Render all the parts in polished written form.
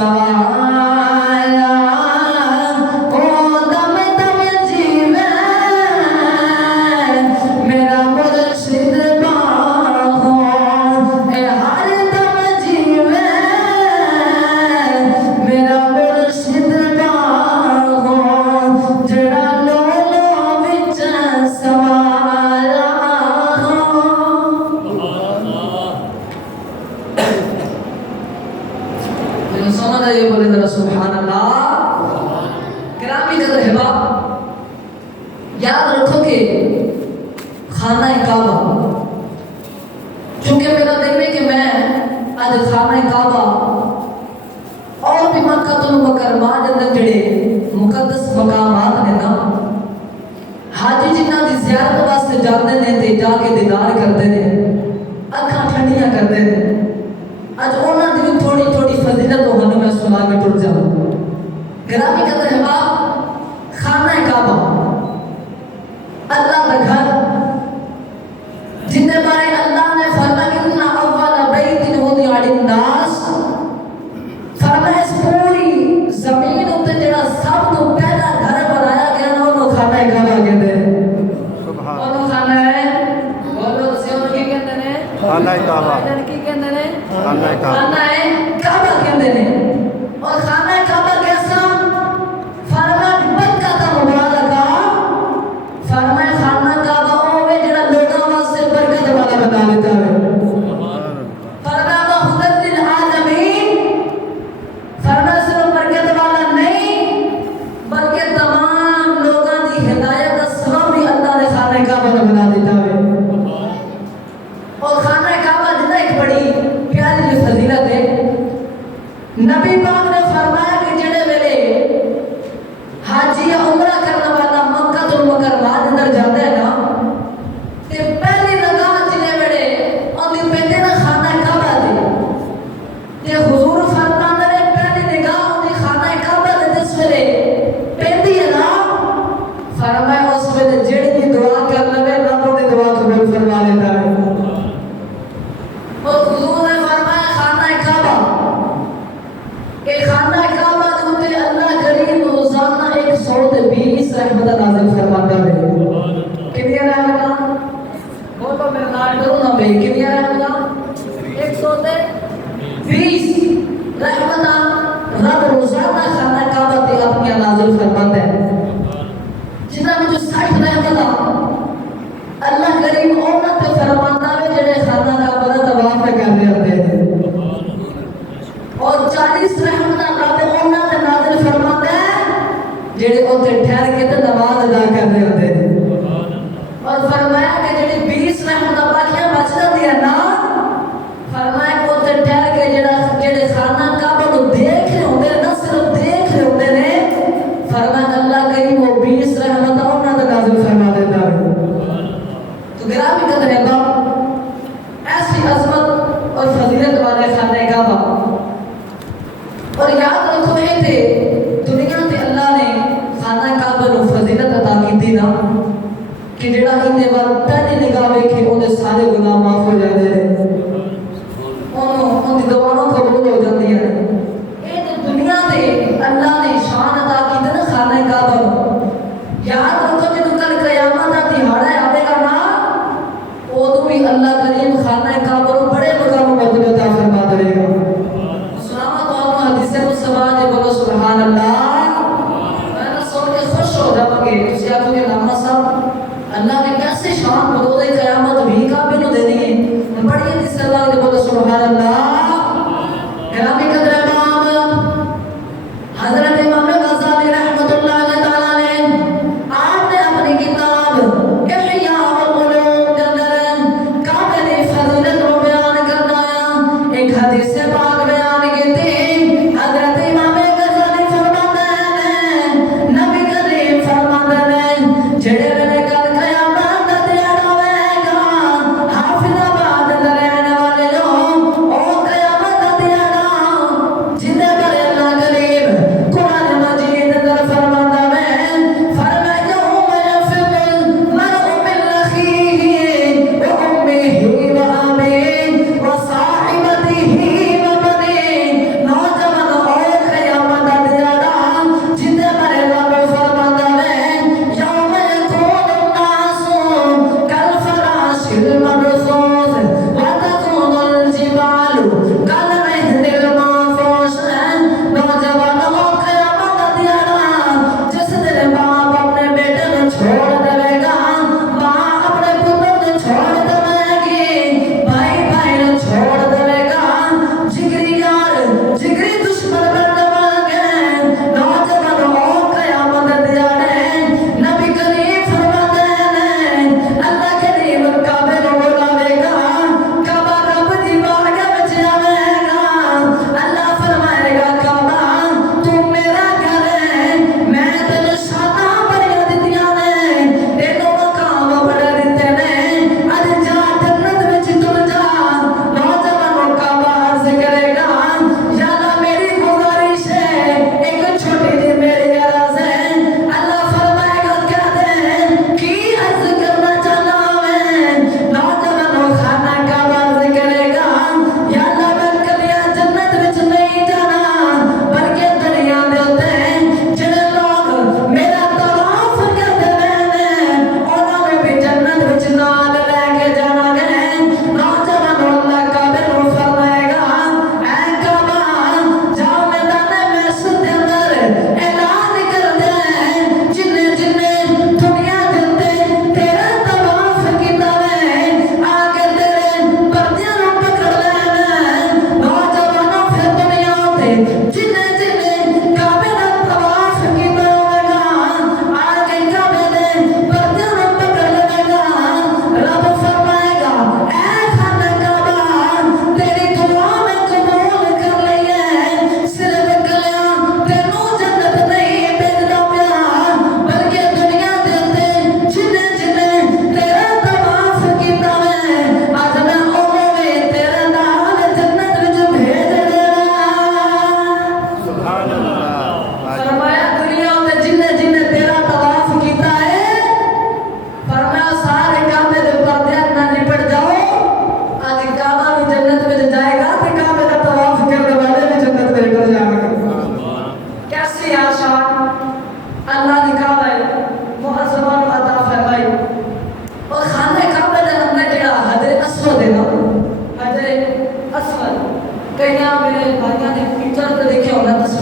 सवाया ओ दम दम जीवे मेरा मुर्शिद बाहो ए हर दम जीवे मेरा मुर्शिद बाहो जड़ा लो विच सवाया सोना ये बोले जरा सुभान अल्लाह। गिरामी कदर हिबा याद रखो कि खाना काबा, चूंकि मेरा दिल है कि मैं आज खाना काबा और भी मक्का मुकर्रमा दे अंदर जेड़े मुकद्दस मकामात ने ना हाजी जिन्हां दी ज़ियारत वास्ते जाते ने ते जाके दीदार करते ने, अखां ठंडियां करते ने। आज उन्हां दी थोड़ी थोड़ी फजीलत होने मैं सुना के टुट जाऊं। गिरामी कदर है बाप खाना काबा अल्लाह का घर जिंदे बारे अल्लाह ने फरमाया इन्ना अव्वल बैतिन वुदिअ लिन्नास, फरमाया इस पूरी जमीन उत्ते जेड़ा सब तो पहला घर बनाया गया ना उन्होंने खाना काबा कहते हैं। सुभान अल्लाह। खाना है बोलो से उन्होंने की कहते हैं खाना काबा, की कहते हैं खाना है काबा कहते हैं। और खाना काबा कैसा फरमाया बरकत मुबारका, फरमाया खाना काबा ओवे जेड़ा लोगां वास्ते बरकत वाला बना देता है। फरमाया वो हुदल लिल आलमीन, फरमाया सिर्फ बरकत वाला नहीं बल्कि तमाम लोगां दी हिदायत का सबब भी अल्लाह ने खाना काबा बना देता है। और खाना काबा जितना एक बड़ी प्यारी फजीलत है। नबी पाक ने फरमाया कि जेड़े वेले हाजी या उमरा करने वाला मक्का तो मुकर्रमा अंदर जाता है ना ते पहली निगाह जिने वेले ओदी पेंदे ना खाना काबा दे ते हुजूर फरमाते ने पहली निगाह ओदी खाना काबा दे जिस वेले पेंदी है ना फरमाया उस वेले जेड़ी भी दुआ कर लवे रब ओदी दुआ कबूल फरमा लेता है। और हुजूर ने फरमाया खाना काबा के खाना काबा के ऊपर अल्लाह करीम रोजाना 120 रहमत नाज़िल फरमाता है। कितनी रहमत बोलो मेरे नाम करो ना भाई, कितनी रहमत 120 रहमत रब रोजाना खाना काबा पे अपनी नाज़िल फरमाता है। जिन्हां में जो 60 रहमत अल्लाह करीम उन्हां ते फरमाता है जेड़े खाना काबा दा तवाफ करने होते हैं। और 40 रहमत रब उन्हां ते नाज़िल फरमाता है जेड़े ओते ठहर के ते नमाज अदा करने होते हैं। और फरमाया कि जेड़ी 20 रहमत बाकियां बच जाती है ना फरमाया ओते ठहर के जेड़े खाना काबा को देख रहे होते हैं ना, सिर्फ देख रहे होते हैं, फरमाया अल्लाह करीम वो 20 रहमत उन्हां ते नाज़िल फरमा देता है। तो गिरामी कदर है बाप ऐसी अजमत और फजीलत वाले खाने काबा। और याद रखो ये थे दुनिया ते अल्लाह ने खाना काबा नु फजीलत अता की थी ना कि जेड़ा इन्ने बार पहली निगाह वेखे ओदे सारे गुनाह माफ हो जाते हैं, ओदी दुआवां कबूल हो जाती है। ये तो दुनिया ते अल्लाह ने शान अता की थी ना खाना काबा नु। याद रखो जब कल क़यामत दा दिहाड़ा आवेगा ना ओदू भी अल्लाह करीम खाना काबा को बड़े मकाम मर्तबे अता फरमा देगा। सुनावा तो आपको हदीस मुस्तफा जे बोलो सुभान अल्लाह। मैं ना सुन के खुश हो जाओगे, तुसी आखोगे लामा साहब अल्लाह ने कैसे शान बरोज़े क़यामत भी काबे नु दे दी है। बड़ी हदीस अल्लाह ने बोलो सुभान अल्लाह। गिरामी कदर हज़रत इमाम गज़ाली रहमतुल्लाह तआला ने आपने अपनी किताब इहया उल-उलूम के अंदर काबे दी फजीलत को बयान करना एक हदीस पाक बयान की थी। हज़रत इमाम गज़ाली फरमाते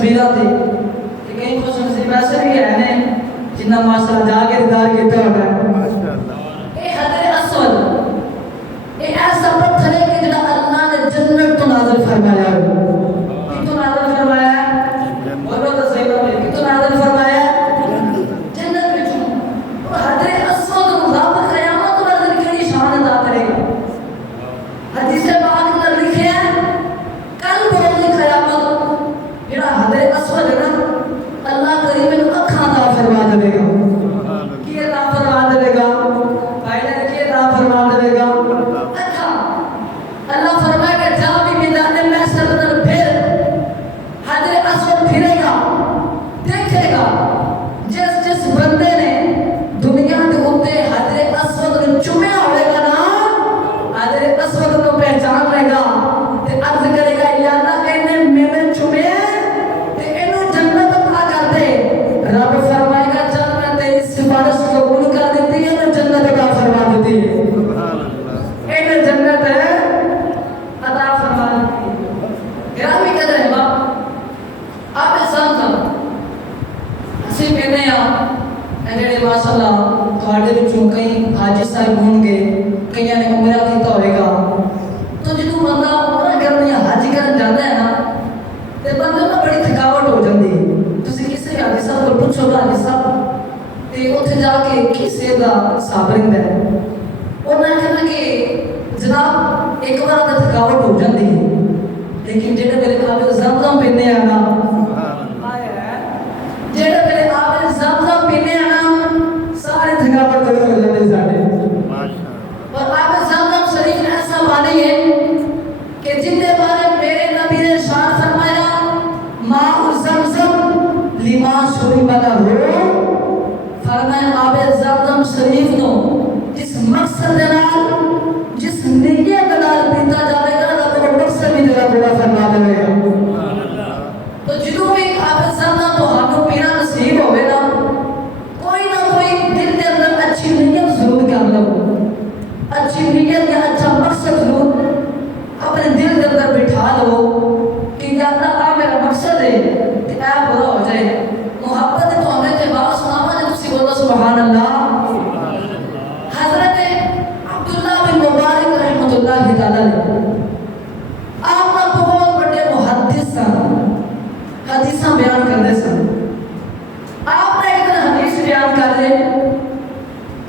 तस्वीरां थे कि कई खुश नसीब ऐसे भी हैं जिन्ना माशाअल्लाह जाके दीदार किया होगा माशाअल्लाह। ये हजर अस्वद ये ऐसा पत्थर है कि जिन्ना अल्लाह ने जन्नत तो नाज़िल फरमाया है। कितो नाज़िल फरमाया है? बोलो तो सही बात है। कितो नाज़िल फरमाया है? जन्नत विचों। और हजर अस्वद को रब क़यामत वाले दिन केड़ी शान अता करेगा। हदीस पाक में लिखा है कल रोज़ क़यामत जेड़ा हजर अस्वद है ना अल्लाह करीम ने अखां अता फरमा देगा। की अता फरमा देगा? भाई ने की अता फरमा देगा? अखां। अल्लाह फरमाएगा जा भी मैदान में सरदर फिर हजर अस्वद फिरेगा देखेगा जिस जिस बंदे ने दुनिया के उत्ते हजर अस्वद को चुमया होगा ना हजर अस्वद को पहचान लेगा ते अर्ज करेगा या अल्लाह इन्हें मैंने चुमे ते इन्हों जन्नत अता कर दे। रब फरमाएगा चल मैं तेरी सिफारिश कबूल कर देती है तो जन्नत अता फरमा देती है। इन्हें जन्नत है अता फरमा देती है। गिरामी कहते हैं बाप आप समझो ਅਸੀਂ ਕਹਿੰਦੇ ਆ ਜਿਹੜੇ ਮਾਸ਼ਾਅੱਲਾ ਤੁਹਾਡੇ ਵਿੱਚੋਂ ਕਈ ਹਾਜੀ ਸਾਹਿਬ ਹੋਣਗੇ ਕਈਆਂ ਨੇ ਉਮਰਾ ਕੀਤਾ ਹੋਵੇਗਾ तो ਜਦੋਂ ਬੰਦਾ ਉਮਰਾ ਕਰਨ ਜਾਂ ਹਜ ਕਰਨ ਜਾਂਦਾ ਹੈ ਨਾ ਤੇ ਬੰਦੇ ਨੂੰ ਬੜੀ ਥਕਾਵਟ ਹੋ ਜਾਂਦੀ ਹੈ। ਤੁਸੀਂ ਕਿਸੇ ਹਾਜੀ ਸਾਹਿਬ ਕੋਲ ਪੁੱਛੋਗੇ ਹਾਜੀ ਸਾਹਿਬ ਤੇ ਉੱਥੇ ਜਾ ਕੇ ਕੀ ਸੇਧ ਦਾ ਹਿਸਾਬ ਰਹਿੰਦਾ ਹੈ ਉਹਨਾਂ ਕਹਿੰਦਾ ਕਿ ਜਨਾਬ ਇੱਕ ਵਾਰ ਤਾਂ ਥਕਾਵਟ ਹੋ ਜਾਂਦੀ ਹੈ ਲੇਕਿਨ ਜਿਹੜੇ ਮੇਰੇ ਆਪ ਜ਼ਮਜ਼ਮ ਪੀਂਦੇ ਆ ਨਾ ਜਿਹੜੇ ਮੇਰੇ ਆਪ ਜ਼ਮਜ਼ਮ ਪੀਂਦੇ ਆ ਨਾ सारे थकावट दूर हो जाते सारे और आप ज़मज़म शरीफ ऐसा पानी है कि जिनके बारे मेरे नबी ने शान फरमाया माउ ज़मज़म लिमा शुरिबा लहू फरमाया आप ज़मज़म शरीफ नो जिस मकसद दे नाल जिस नियत दे नाल पीता जावेगा रब को मकसद भी जरा पूरा फरमा देगा। तो जो भी आप ज़मज़म तो हाथों पीना नसीब होवे ना अच्छी नीयत जरूर कर लो अच्छी नीयत या अच्छा मकसद जरूर अपने दिल के अंदर बिठा लो कि या अल्लाह मेरा मकसद है कि ऐ पूरा हो जाए मोहब्बत तो हमें ते बात सुनावा जे तुसी बोलो सुभान अल्लाह। हजरत अब्दुल्लाह बिन मुबारक रहमतुल्लाह तआला आप बहुत बड़े मुहद्दिस सन हदीसां बयान करते सन। आपने एक दिन हदीस बयान कर रहे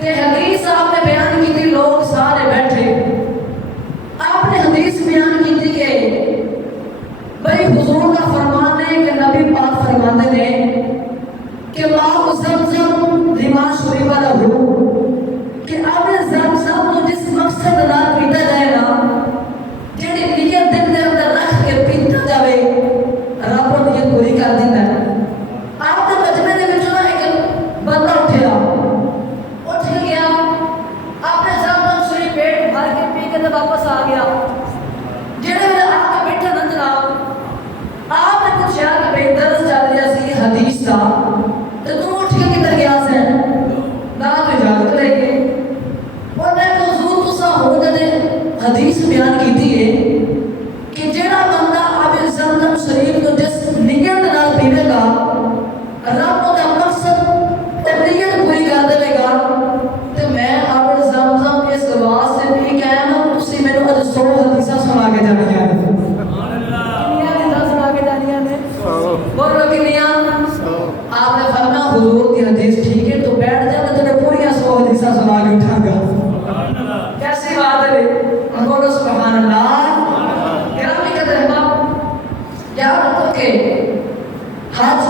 ते हदीस आपने बयान की थी लोग सारे बैठे आपने हदीस बयान की थी कि भाई हुजूर का फरमान है कि नबी पाक फरमाते ने कि माउ ज़मज़म लिमा शुरिबा लहू कि आपने ज़मज़म को जिस मकसद नाल पीता जाए ना जेड़ी नियत दिल दे अंदर रख के पीता जावे रब नियत पूरी कर देता है। आपने मजमे दे विच ना एक बंदा उठिया आपने ज़मज़म शरीफ पेट भर के पी के वापस आ गया जेड़े वेले आके बैठे ना जनाब आपने पूछा कि भाई दर्स चल रहा सी हदीस का तो तू उठ के किधर गया से ना तो इजाजत लेके और मैं को हुजूर तुसा हो जदे हदीस बयान कीती है कि जेड़ा बंदा आप ज़मज़म शरीफ को जिस नियत नाल पीवेगा रब दा मकसद और नियत पूरी कर देगा। तो मैं आप ज़मज़म इस वास्ते भी कहया ना तुसी मेनू अज 100 हदीसां सुना के जानियां ने सुभान अल्लाह कितनी हदीसां सुना के जानियां ने बोलो कितनी आपने फरमाया हुजूर की हदीस ठीक है तो बैठ जा मैं तेरे पूरी 100 हदीसां सुना के उठाऊंगा सुभान अल्लाह कैसी बात है बोलो सुभान अल्लाह। गिरामी कहते हैं बाप याद रखो कि हज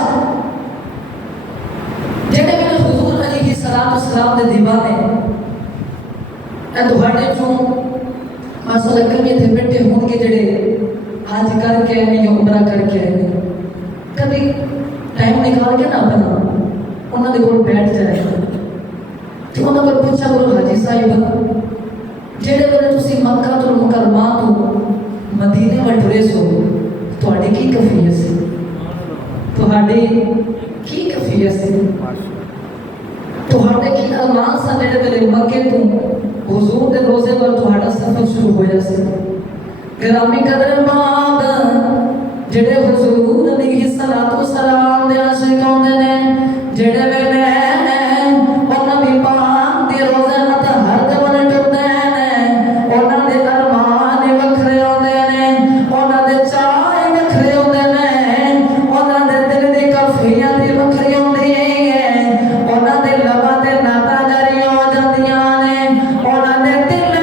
जेड़े मेरे हुजूर अलैहिस्सलाम दे दीवाने ए ਤੁਹਾਡੇ ਚੋਂ ਮਾਸ਼ਾਅੱਲਾ ਕਈ ਇੱਥੇ ਬੈਠੇ ਹੋਣਗੇ ਜਿਹੜੇ ਹਜ ਕਰਕੇ ਆਏ ਜਾਂ ਉਮਰਾ ਕਰਕੇ ਆਏ ਕभी टाइम निकाल के ना अपना उन्होंने कोल बैठ जाए तो उन्होंने कोल पूछा करो हाजी साहिब जेड़े वेले तुसी मक्का तो मुकरमा तो मदीने में टुरे सो ਤੁਹਾਡੀ ਕੀ ਕਫੀयत ਸੀ ਤੁਹਾਡੀ ਕੀ ਕਫੀयत ਸੀ ਤੁਹਾਡੇ ਕੀ ਅਰਮਾਨ ਸਨ ਜਿਹੜੇ ਵੇਲੇ ਮੱਕੇ ਤੋਂ हुजूर दे रोजे पर ਤੁਹਾਡਾ सफर शुरू होया ਸੀ ग्रामी कदर बाब ਜਿਹੜੇ ਹੁਜ਼ੂਰ ਅਲੈਹਿਸਸਲਾਤੁ ਵਸਸਲਾਮ ਦੇ ਆਸ਼ਿਕ ਹੁੰਦੇ ਨੇ, ਜਿਹੜੇ ਵੇਲੇ ਉਹ ਨਬੀ ਪਾਕ ਦੇ ਰੋਜ਼ੇ ਨਾਲ ਹਰ ਦਮ ਟੁਰਦੇ ਨੇ, ਉਹਨਾਂ ਦੇ ਅਰਮਾਨ ਵੱਖਰੇ ਹੁੰਦੇ ਨੇ, ਉਹਨਾਂ ਦੇ ਚਾਅ ਵੱਖਰੇ ਹੁੰਦੇ ਨੇ, ਉਹਨਾਂ ਦੇ ਦਿਲ ਦੀ ਕੈਫੀਅਤ ਵੱਖਰੀ ਹੁੰਦੀ ਹੈ, ਉਹਨਾਂ ਦੇ ਲਬਾਂ ਤੇ ਨਾਤਾਂ ਜਾਰੀ ਹੋ ਜਾਂਦੀਆਂ ਨੇ, ਉਹਨਾਂ ਦੇ ਦਿਲ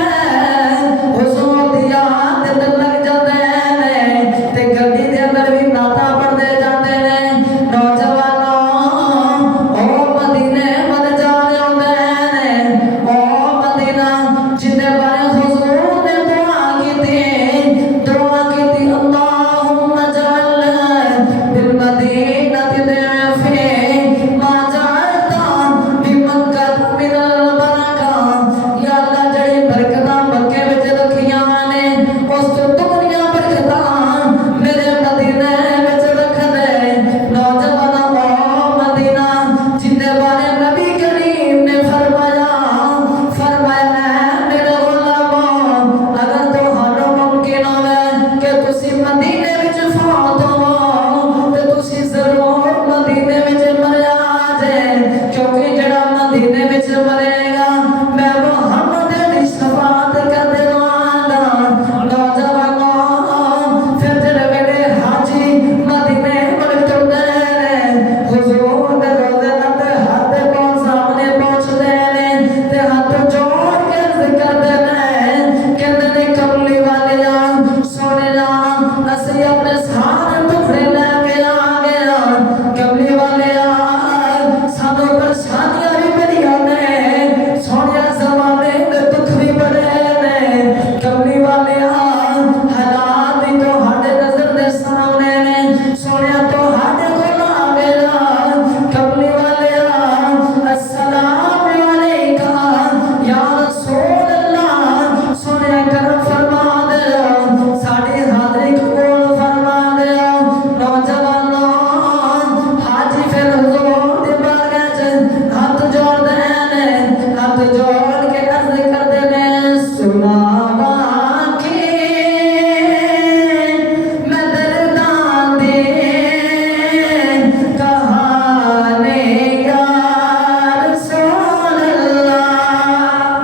ਹੁਜ਼ੂਰ ਦੀ ਯਾਦ ਤੇ ਲੱਗ ਜਾਂਦੇ ਨੇ, ਤੇ ਗੱਡੀ ਦੇ ਅੰਦਰ ਵੀ ਨਾਤਾਂ ਪੜ੍ਹਦੇ ਜਾਂਦੇ ਨੇ। ਨੌਜਵਾਨੋਂ ਉਹ ਮਦੀਨੇ ਵੱਲ ਜਾ ਰਹੇ ਹੁੰਦੇ ਨੇ, ਉਹ ਮਦੀਨਾ ਜਿਹਦੇ ਬਾਰੇ ਹੁਜ਼ੂਰ ਨੇ ਦੁਆ ਕੀਤੀ, ਅੱਲਾਹੁੰਮਾ ਜਅਲ ਬਿਲ ਮਦੀਨਤੀ ضعفੀ ਮਾ ਜਅਲਤਾ ਬੀ ਮੱਕਾ ਮਿਨਲ ਬਰਕਾ। ਯਾ ਅੱਲਾ, ਜਿਹੜੀ ਬਰਕਤਾਂ ਮੱਕੇ ਵਿੱਚ ਰੱਖੀਆਂ ਨੇ, ਉਸ ਤੋਂ ਦੁਗਣੀਆਂ ਬਰਕਤਾਂ ਮੇਰੇ ਮਦੀਨੇ ਵਿੱਚ ਰੱਖ ਦੇ। ਨੌਜਵਾਨੋਂ ਉਹ ਮਦੀਨਾ ਜਿਹਦੇ ਬਾਰੇ ਨਬੀ ਕਰੀਮ ਨੇ ਫਰਮਾਇਆ ਮੇਰੇ ਗੁਲਾਮੋ, ਅਗਰ ਤੁਹਾਨੂੰ ਮੁਮਕਿਨ ਹੋਵੇ ਕਿ ਤੁਸੀਂ ਮਦੀਨੇ ਵਿੱਚ ਫੌਤ ਹੋਵੋ ਤੇ ਤੁਸੀਂ ਜ਼ਰੂਰ ਮਦੀਨੇ ਵਿੱਚ ਮਰਿਆ ਜੇ, ਕਿਉਂਕਿ ਜਿਹੜਾ ਮਦੀਨੇ ਵਿੱਚ ਮਰੇਗਾ ਮੈਂ ਮੁਹੰਮਦ ਦੀ ਸ਼ਫਾਅਤ ਕਰ ਦੇਵਾਂਗਾ। ਨੌਜਵਾਨੋਂ ਫਿਰ ਜਿਹੜੇ ਵੇਲੇ ਹਾਜੀ ਮਦੀਨੇ ਵੱਲ ਤੁਰਦੇ ਨੇ, ਹੁਜ਼ੂਰ ਦੇ ਰੋਜ਼ੇ ਨਾਲ ਹੱਥ ਦੇ ਸਾਹਮਣੇ ਪਹੁੰਚਦੇ ਨੇ ਤੇ ਹੱਥ ਜੋੜ ਕੇ ਅਰਜ਼ ਕਰਦੇ ਨੇ, ਕਹਿੰਦੇ ਨੇ ਕਮਲੀ ਵਾਲਿਆਂ ਸੋਹਣਿਆ, ਅਸੀਂ ਆਪਣੇ ਸਾਰੇ ਟੁਕੜੇ ਲੈ ਕੇ ਆ ਗਏ ਹਾਂ। ਕਮਲੀ ਵਾਲਿਆਂ, ਸਾਨੂੰ ਪਰੇਸ਼ਾਨੀਆਂ ਵੀ ਬੜੀਆਂ ਨੇ, ਸੋਹਣਿਆ ਜ਼ਮਾਨੇ ਦੇ ਦੁੱਖ ਵੀ ਬੜੇ ਨੇ। ਕਮਲੀ ਵਾਲਿਆਂ, ਹਾਲਾਤ ਵੀ ਤੁਹਾਡੇ ਨਜ਼ਰ ਦੇ ਸਾਹਮਣੇ ਨੇ, ਸੋਹਣਿਆ ਤੁਹਾਡੇ ਕੋਲ ਆ ਗਏ ਹਾਂ। ਕਮਲੀ ਵਾਲਿਆਂ, अस्सलामु अलैका या रसूल अल्लाह, ਸੋਹਣਿਆ ਕਰਮ ਫਰਮਾ ਦਿਓ, ਸਾਡੀ ਹਾਜ਼ਰੀ ਕਬੂਲ ਫਰਮਾ ਦਿਓ। ਨੌਜਵਾਨੋਂ, ਹਾਜੀ ਫਿਰ ਹੁਜ਼ੂਰ ਦੀ ਬਾਰਗਾਹ 'ਚ ਹੱਥ ਜੋੜਦੇ ਨੇ, ਹੱਥ ਜੋੜ ਕੇ ਅਰਜ਼ ਕਰਦੇ ਨੇ, ਸੁਣਾਵਾਂ ਕਿ ਮੈਂ ਦਰਦਾਂ ਦੀ ਕਹਾਣੀ ਯਾ ਰਸੂਲ ਅੱਲਾਹ।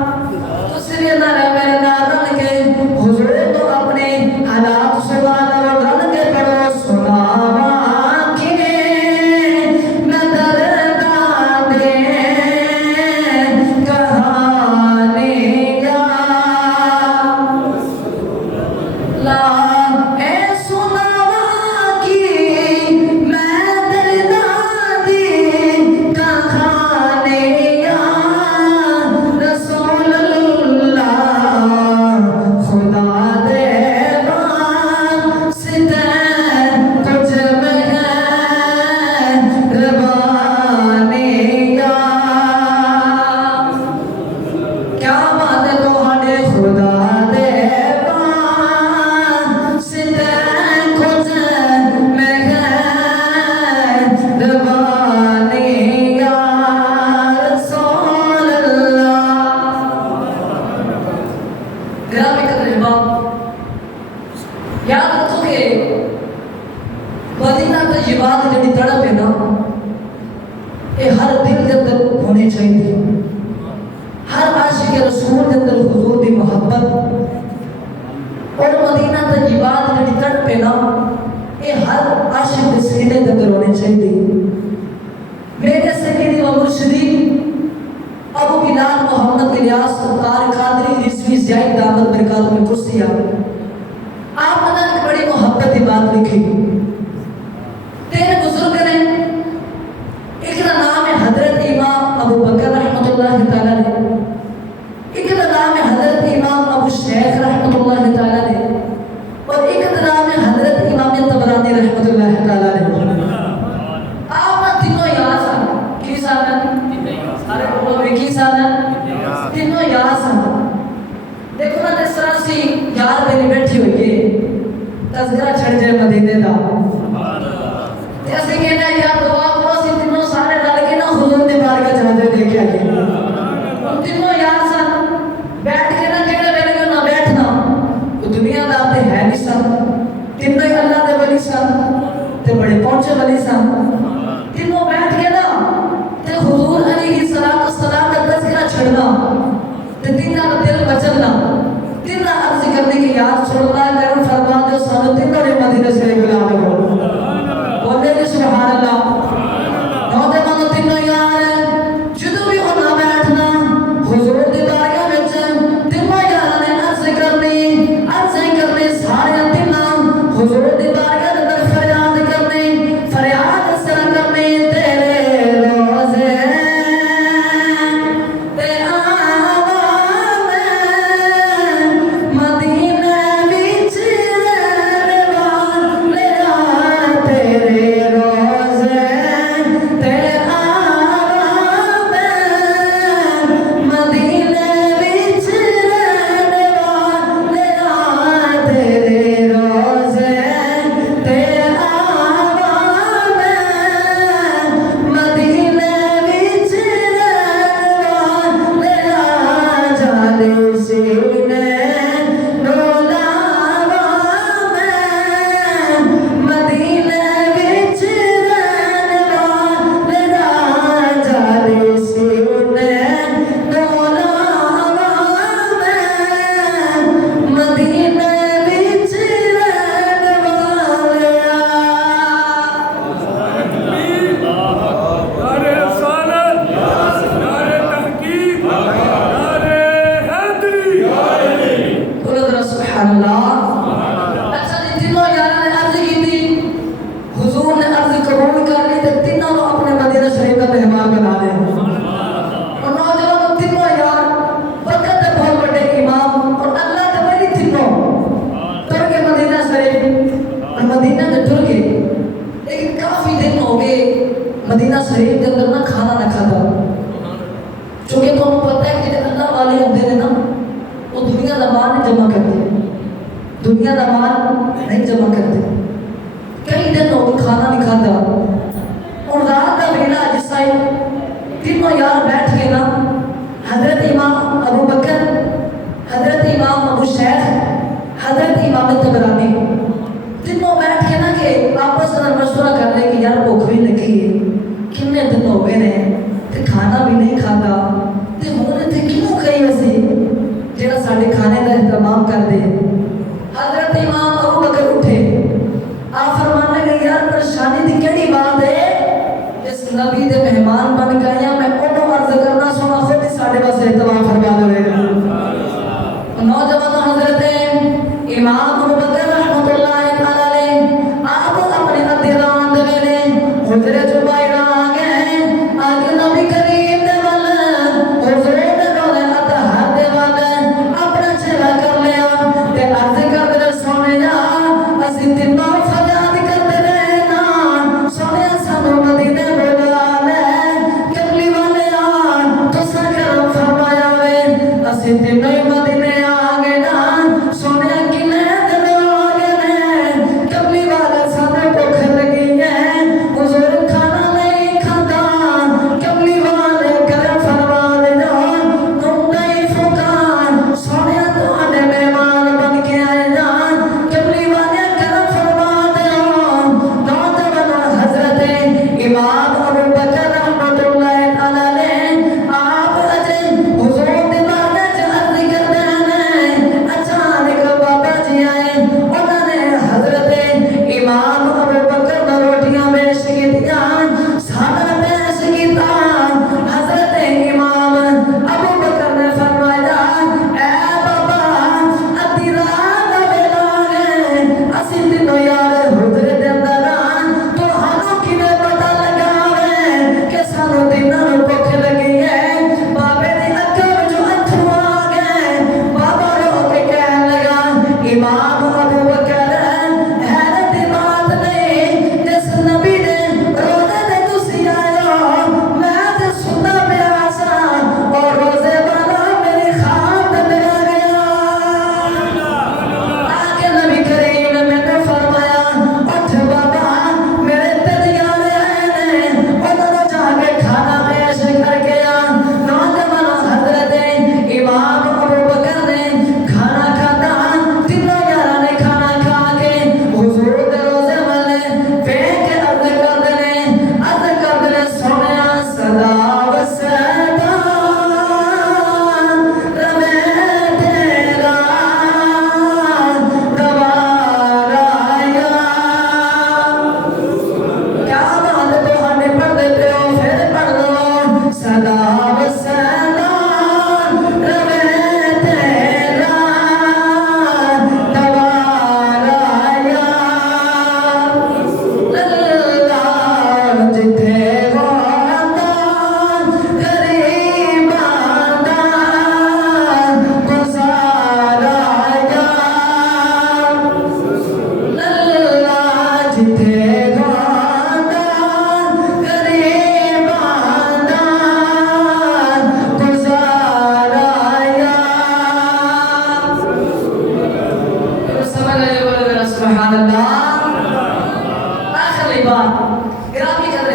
ਤੁਸੀਂ ਵੀ ਮੇਰੇ ਨਾਲ ਰਲ ਕੇ ਹੁਜ਼ੂਰ ਤੋਂ ਆਪਣੇ ਹਾਲਾਤ ਸੁਭਾਨ ਰਲ ਕੇ ਪੜੋ, ਸੁਣਾਵਾਂ ਕਿ ਮੈਂ ਦਰਦਾਂ ਦੀ ਕਹਾਣੀ ਯਾ ਲਾ ਐ ਸੁਣਾਵਾਂ ਕਿ ਮੈਂ ਦਰਦਾਂ ਦੀ ਕਹਾਣੀ ਯਾ ਰਸੂਲ ਅੱਲਾਹ। ਖੁਦਾ ਦੇ ਵਾਸਤੇ ਤੁਝ ਮੈਂ ਰਵਾਨੀ ਯਾ। ਕਿਆ ਬਾਤ ਹੈ ਤੁਹਾਡੇ ਖੁਦਾ ਦੇ ਵਾਸਤੇ ਕੁਝ ਮੈਂ ਰਵਾਨੀ ਯਾ ਰਸੂਲ ਅੱਲਾਹ। ग्रामी का रहमान, याद रखो कि मदीना तय्यबा दी जिहड़ी तड़प है ना, ये हर दिल के अंदर होनी चाहिए। हर आशिक रसूल के अंदर हुजूर की मोहब्बत और मदीना तय्यबा दी जिहड़ी तड़प है ना, ये हर आशिक के सीने के अंदर होनी चाहिए। मेरे सकीनी व मुर्शिदी अबू बिलाल मोहम्मद इलियास सरकार कादरी रिजवी ज़ायद दामद बरकातुहु में कुर्सिया, आपने एक बड़ी मोहब्बत की बात लिखी। तेरे बुजुर्ग ने, एक का नाम है हजरत इमाम अबू बकर रहमतुल्लाह तआला ने, एक का नाम है हजरत इमाम अबू शेख रहमतुल्लाह तआला ने, और एक का नाम है हजरत इमाम तबरानी रहमतुल्लाह तआला ने। आप तीनों याद सन, की सन सारे बोलो भी की सन, तीनों याद सन। देखो ना जिस तरह सी यार मेरी बैठी हुई है, तज़किरा छड़ जाए मदीने दा, जैसे कि ना यार दुआ करो सी तीनों सारे रल के ना हुजूर दी बारगाह च मदद लेके आए। तीनों यार सन, बैठ के ना जेड़े वेले ना बैठना, वो दुनिया दा ते है नहीं सन, तीनों ही अल्लाह दे वली सन। تینوں بیٹھ کے نا تے حضور علیہ السلام کا تذکرہ چھڑنا تے تینوں کا دل بچنا تینوں عرض کرنے کی یاد سن اللہ کرم فرما دے سانو تینوں نے مدینہ سے بلا لو بولے جی سبحان اللہ نوجوانوں تینوں یار جدوں بھی ہونا بیٹھنا حضور دی بارگاہ وچ تینوں یاراں نے عرض کرنی سارے تینوں حضور دی بارگاہ اندر فریاد کرنی فریاد سر کرنی تیرے روزے تے آواں مدینہ وچ رہن والے تیرے روزے تے آواں مدینہ وچ رہن والے تیرے روزے تے آواں مدینہ وچ رہن والے جالے سینے رولاواں مدینہ وچ رہن والے جالے سینے رولاواں مدینہ وچ رہن والے نعرے رسالت، نعرے تحقیق، نعرے حیدری۔ بولو ذرا سبحان اللہ۔ اچھا جی تینوں یاراں نے عرض کی تھی حضور نے عرض قبول کر لی تے تینوں کو اپنے مدینہ شریف کا مہمان بنا لیا اور نوجوانوں تینوں یار وقت دے بہت بڑے امام اور اللہ دے بڑی تینوں تر کے مدینہ شریف اور مدینہ میں تر کے لیکن کافی دن ہو گئے مدینہ شریف کے اندر نہ کھانا نہ کھاتا چونکہ تمہیں پتہ ہے کہ اللہ والے ہوتے ہیں نا وہ دنیا کا مال نہیں جمع کرتے دنیا کا مال نہیں جمع کرتے کئی دن ہو گئے کھانا نہیں کھاتا اور رات کا ویلا جس ٹائم تینوں یار بیٹھ کے نا حضرت امام ابو بکر حضرت امام ابو شیخ حضرت امام طبرانی تینوں بیٹھ کے نا کہ آپس میں مشورہ کر لیں کہ یار بھوک بھی لگی ہے کتنے دن ہو گئے ہیں تے کھانا بھی نہیں کھاتا تے ہن تے کیوں کئی وسی جڑا ساڈے کھانے کا اہتمام کر دے حضرت امام ابو بکر اٹھے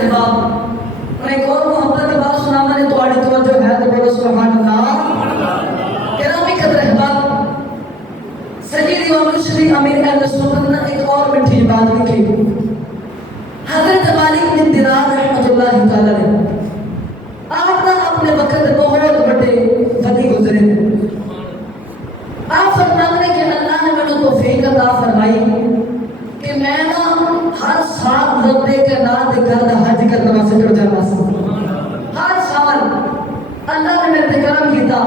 احباب اور ایک اور محبت کی بات سنا میں نے تواڈی توجہ ہے تو بولو سبحان اللہ گرامی قدر احباب سیدی و مرشدی امیر اہل سنت نے ایک اور میٹھی بات لکھی حضرت مالک بن دینار رحمۃ اللہ تعالی علیہ آپ نے اپنے وقت بہت بڑے ولی گزرے آپ فرماتے ہیں کہ اللہ نے مجھے توفیق عطا فرمائی کہ میں نا ہر سال رب کے نام دے گھر دا حج کرنے واسطے ٹر جانا سی ہر سال اللہ نے میرے تے کرم کیتا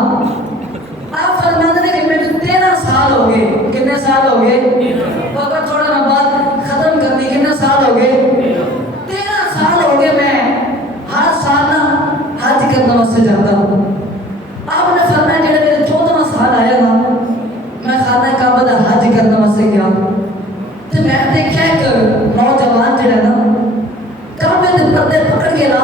آپ فرماتے ہیں کہ مجھے 13 سال ہو گئے کتنے سال ہو گئے بابا تھوڑا نا بات ختم کرنی کتنے سال ہو گئے 13 سال ہو گئے میں ہر سال نا حج کرنے واسطے جاتا ہوں آپ نے فرمایا کہ میرے 14واں سال آیا نا میں خانہ کعبہ دا حج کرنے واسطے گیا تو میں دیکھا ایک نوجوان جڑا نا کعبے دے پردے پکڑ کے نا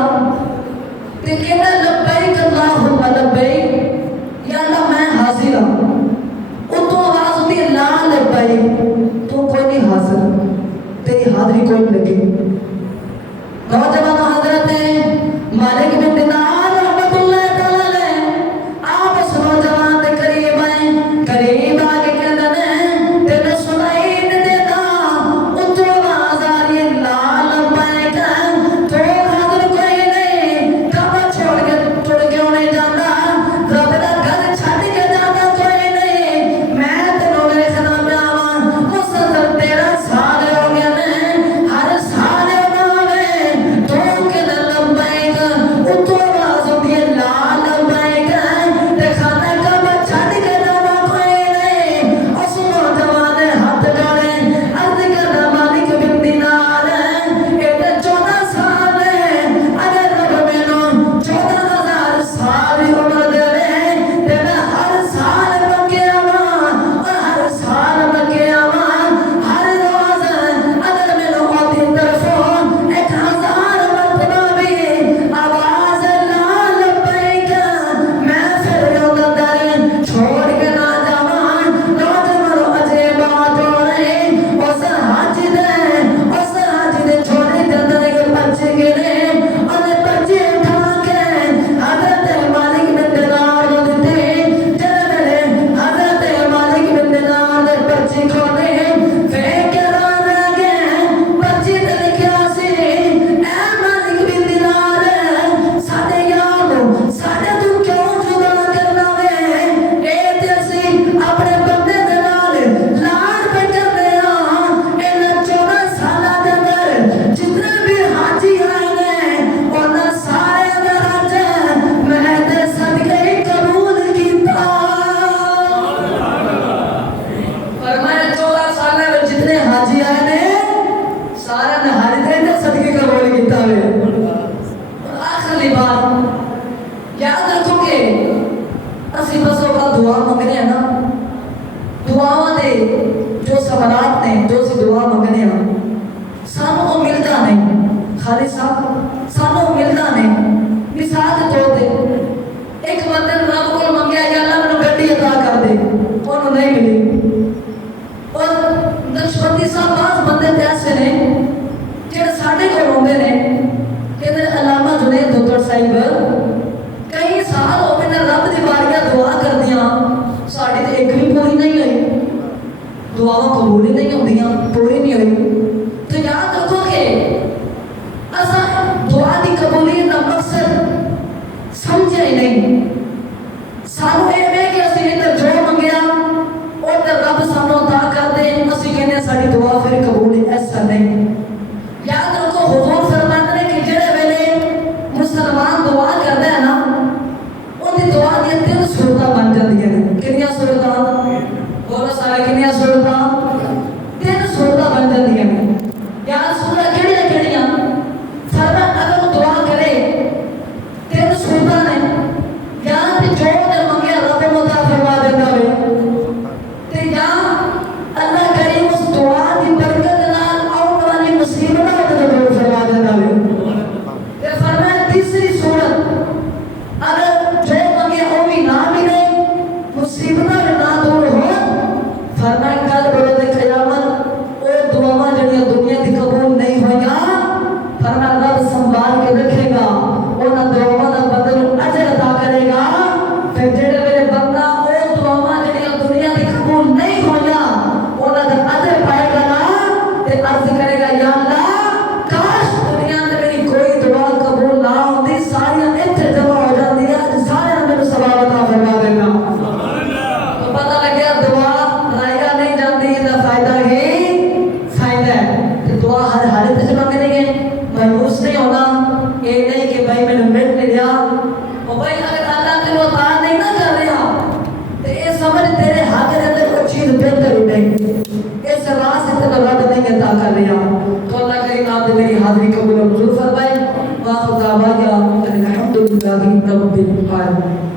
تے کہنا لبیک اللہم لبیک یا اللہ میں حاضر ہوں اتوں آواز ہوتی ہے لا لبیک تو کوئی نہیں حاضر تیری حاضری کوئی نہیں لگی نوجوان حضرت مالک بن دینار رحمۃ اللہ تعالی علیہ آپ اس نوجوان دے قریب آئے قریب آ کے کہندے نے تے میں سنائی نہیں دیتا اتوں آواز آ رہی ہے لا لبیک تو حاضر کوئی نہیں کعبہ چھوڑ کے ٹر کیوں نہیں جاتا رب دا گھر چھڈ کے جاتا کوئی نہیں میں تینوں میرے خدا میں آواں مسلسل 13 سال ہو گئے نے ہر سال آوے تو کہ لبیک اتوں آواز ہوتی ہے لا لبیک تے خانہ کعبہ چھڈ کے جانا کوئی نہیں اس نوجوان نے ہاتھ جوڑے عرض کرنا مالک بن دینار اے تے 14 سال ہے اگر رب مینوں 14,000 سال عمر دے تے میں ہر سال مکے آواں اور ہر سال مکے آواں ہر روز اگر مینوں اودی طرفوں 1000 مرتبہ بھی آواز لا لبیک میں پھر اوندا در چھوڑ کے نہ جاواں نوجوان اجے بات ہو رہی اس حج دے چھوڑے دے اندر ایک بچے گرے اور بچے اٹھا کے حضرت مالک بن دینار کو دیتے جب میرے حضرت مالک بن دینار دے بچے کھولے فیک کران لگے بچے تے لکھیا سی اے مالک بن دینار ساڈے یار ساڈے تو کیوں جدا کرنا وے اے تے اسی اپنے بندے دے نال لاڈ پہ کرنے ان 14 سالاں دے اندر جتنے بھی حاجی آئے نے انہاں سارے دا حج میں تے صدقے قبول کیتا فرمایا 14 سالاں وچ جتنے حاجی آئے نے سارے نے حج دے صدقے قبول کیتا وے اور آخری بات یاد رکھو کہ اسی بسوں کا دعا منگنے ہیں نا دعاواں دے جو ثمرات نے جو سی دعا منگنے ہیں سانوں کو ملتا نہیں خالی صاحب سانوں ملتا نہیں مثال کے طور پہ ایک بندے نے رب کو منگیا یا اللہ مینوں گڈی عطا کر دے انہوں نہیں ملی اور نقشبندی صاحب بعض بندے تے ایسے نے جڑے ساڈے کول ہوندے نے کہ علامہ جنید دتر صاحب کئی سال ہو گئے رب دی بارگاہ دعا کردیاں ساڈی تے ایک بھی پوری نہیں ہوئی دعاواں قبول ہی نہیں ہوندیاں پوری نہیں ہوئی تو یاد رکھو کہ اساں دعا دی قبولیت دا مقصد سمجھے ہی نہیں سانوں اے ہے کہ اسی ادھر جو منگیا ادھر رب سانوں عطا کر دے اسی کہنے ساری دعا پھر قبول ہے ایسا نہیں یاد رکھو حضور فرماتے ہیں کہ جڑے ویلے مسلمان دعا کردا ہے نا ان دی دعا دی 3 صورتاں بن جاندیاں نے کنیاں صورتاں بولو سارے کنیاں صورتاں 3 صورتاں بن جاندیاں نے یا رسول اللہ کیڑیاں فرمایا اگر وہ دعا کرے 3 صورتاں نے یا تے جو تے منگیا رب مطابق संभाल के रखेगा उन्हां दुआवां दा बदल अजर अता करेगा फिर जेड़े मेरे बंदा ओ दुआवां जेड़ियां दुनिया दी कबूल नहीं होया उन्हां दा अजर पाएगा ना ते अर्ज करेगा या अल्लाह काश दुनिया में मेरी कोई दुआ कबूल ना होती सारियां इत्थे जमा हो जाती अज सारे मेनू सवाब अता फरमा देना तो पता लगे दुआ रायगा नहीं जाती इसका फायदा ही फायदा है तो दुआ हर हालत में मंगनी है मायूस नहीं होना ये नहीं कि भाई मैंने मिल नहीं लिया और भाई अगर अल्लाह तेरे अता नहीं ना कर रहा तो ये समझ तेरे हाथ के अंदर कोई चीज बेहतर ही नहीं इस राह से तेरा रब नहीं अता कर रहा तो अल्लाह करीम आप मेरी हाजिरी कबूल और मंजूर फरमाए वाह खुदा वाया अल्हम्दुलिल्लाह रब्बिल आलमीन